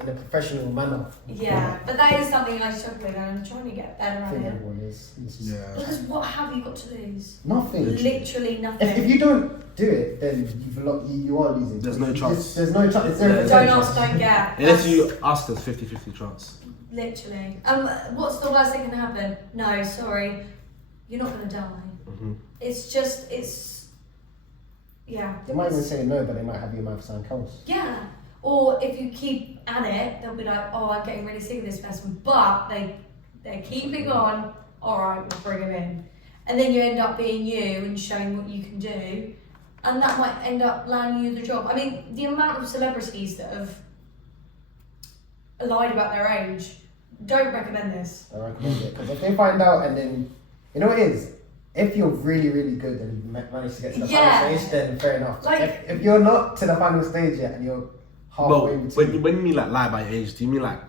in a professional manner. Yeah, but that is something I struggle with, and I'm trying to get better I at think it. everyone is. Yeah. Because what have you got to lose? Nothing. Literally nothing. If you don't do it, then you are losing. There's no chance. There's no chance. Don't ask, don't get. Unless you ask, there's 50-50 chance. Literally. What's the worst that can happen? No, sorry, you're not gonna die. Mm-hmm. It's just, yeah. They might even say no, but they might have your mouth sound else. Yeah. Or if you keep at it, they'll be like, oh, I'm getting really sick of this person, but they're keeping on. All right, we'll bring them in, and then you end up being you and showing what you can do, and that might end up landing you the job. I mean, the amount of celebrities that have lied about their age, don't recommend this. I recommend it, because if they find out and then, you know what it is? If you're really, really good and you manage to get to the final stage, then fair enough. Like, if you're not to the final stage yet and you're halfway between... when you mean like lie by age, do you mean like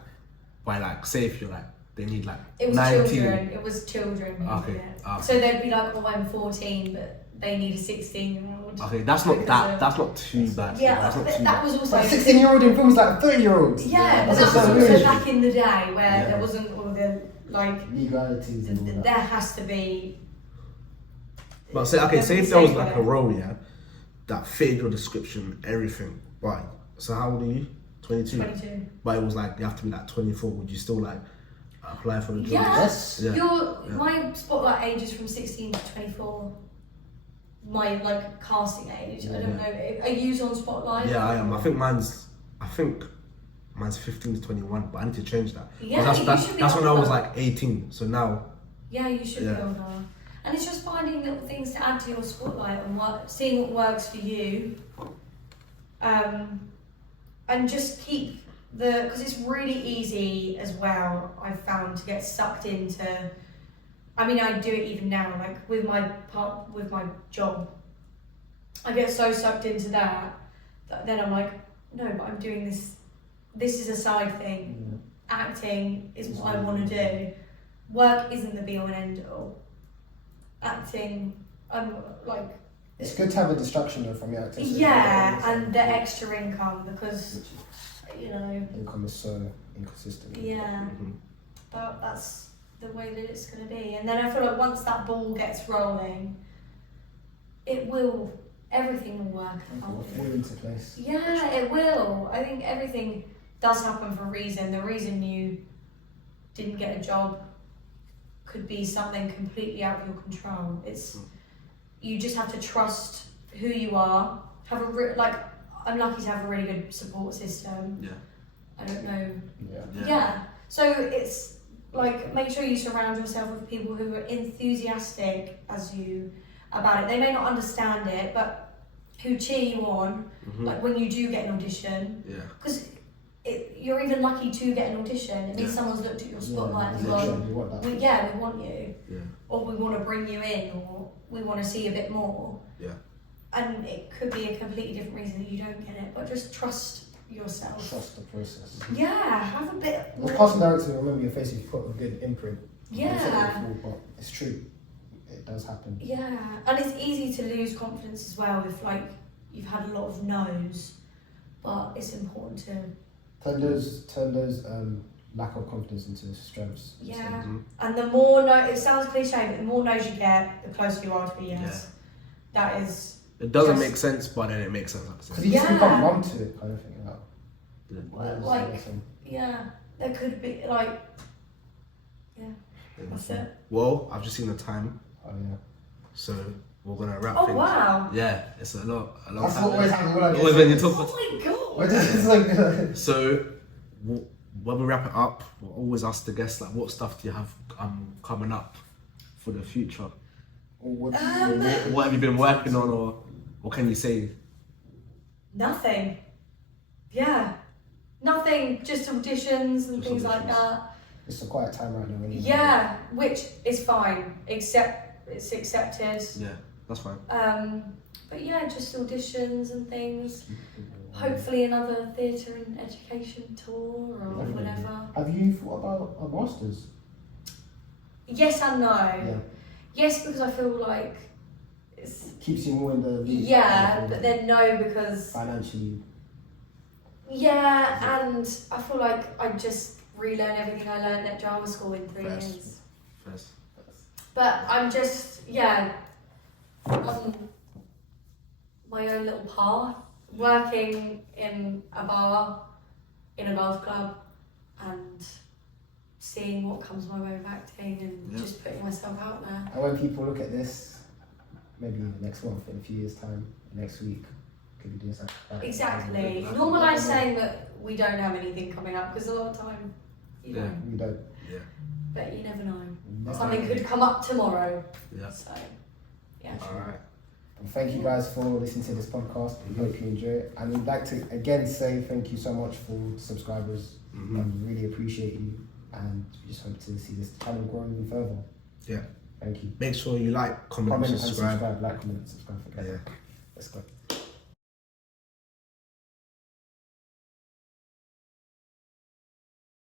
by like, say if you're like, they need like it was 19? children. It was children. Who Okay. did it. So they'd be like, oh, I'm 14, but they need a 16-year-old. Okay, that's not too bad. Yeah, that's not too that bad. was also... But a 16-year-old in films like a 30-year-old. Yeah, but that's that was so also weird. back in the day where Yeah. there wasn't all the, like... Legalities and all that. There has to be... But say if there was like a role, yeah, that fitted your description, everything, right? So how old are you? 22? 22. But it was like, you have to be like 24, would you still like apply for the job? Yes. Yeah. My spotlight age is from 16 to 24. My like casting age. I don't know. Are you on spotlight? Yeah, I am. I think mine's 15 to 21, but I need to change that. Yeah, that's when I was like 18. So now. Yeah, you should be older. And it's just finding little things to add to your spotlight and seeing what works for you. And just keep because it's really easy as well, I've found, to get sucked into. I mean, I do it even now, like with my job. I get so sucked into that then I'm like, no, but I'm doing this. This is a side thing. Acting is what I want to do. Work isn't the be all and end all. Acting, I'm like. It's good to have a distraction though from your acting. Yeah, and the extra income because, you know. Income is so inconsistent. Yeah, but that's the way that it's going to be. And then I feel like once that ball gets rolling, everything will work It will fall into place. Yeah, it will. I think everything does happen for a reason. The reason you didn't get a job could be something completely out of your control. You just have to trust who you are. I'm lucky to have a really good support system. Yeah. I don't know. Yeah. So it's like, make sure you surround yourself with people who are enthusiastic as you about it. They may not understand it, but who cheer you on, like when you do get an audition. Yeah. Because you're even lucky to get an audition. It means someone's looked at your spotlight and gone, we want you. Yeah. Or we want to bring you in, or we want to see a bit more. Yeah. And it could be a completely different reason that you don't get it, but just trust yourself. Trust the process. Yeah, have a bit. The casting director will remember your face if you put a good imprint. I've said it before, but it's true. It does happen. Yeah, and it's easy to lose confidence as well if like you've had a lot of no's, but it's important to turn those lack of confidence into strengths. Yeah, and the more no, it sounds cliche, but the more no's you get, the closer you are to a yes. Yeah. That is. It doesn't make sense, but then it makes sense. Because you just become numb to it, kind of thing. There could be like, that's it. Well, I've just seen the time. Oh yeah. So we're gonna wrap. Oh things. Wow. Yeah, it's a lot. That's what always happens when I always when you talk. Oh my god. So when we wrap it up, we'll always ask the guests like, what stuff do you have coming up for the future? What have you been working on, or what can you say? Nothing. Yeah. Nothing. Just auditions and things like that. It's a quiet time right now. Anyway. Yeah, which is fine. Except it's accepted. Yeah, that's fine. But yeah, just auditions and things. Hopefully another theatre and education tour or whatever. Have you thought about a master's? Yes and no. Yeah. Yes, because I feel like it keeps you more in the league. Yeah, but then no, because financially. Yeah, and I feel like I just relearn everything I learned at drama school in 3 years. But I'm just on my own little path, working in a bar, in a golf club, and seeing what comes my way with acting and just putting myself out there. And when people look at this, maybe next month, in a few years' time, next week, could be doing something. Exactly. Normalise saying that we don't have anything coming up because a lot of time, you know. We don't. Yeah. But you never know. Something could come up tomorrow. Yeah. So, yeah. Alright. And thank you guys for listening to this podcast. We hope you enjoy it. And we'd like to again say thank you so much for subscribers. We really appreciate you. And we just hope to see this channel grow even further. Yeah. Thank you. Make sure you like, comment and subscribe. Like, comment, subscribe. Yeah. Let's go.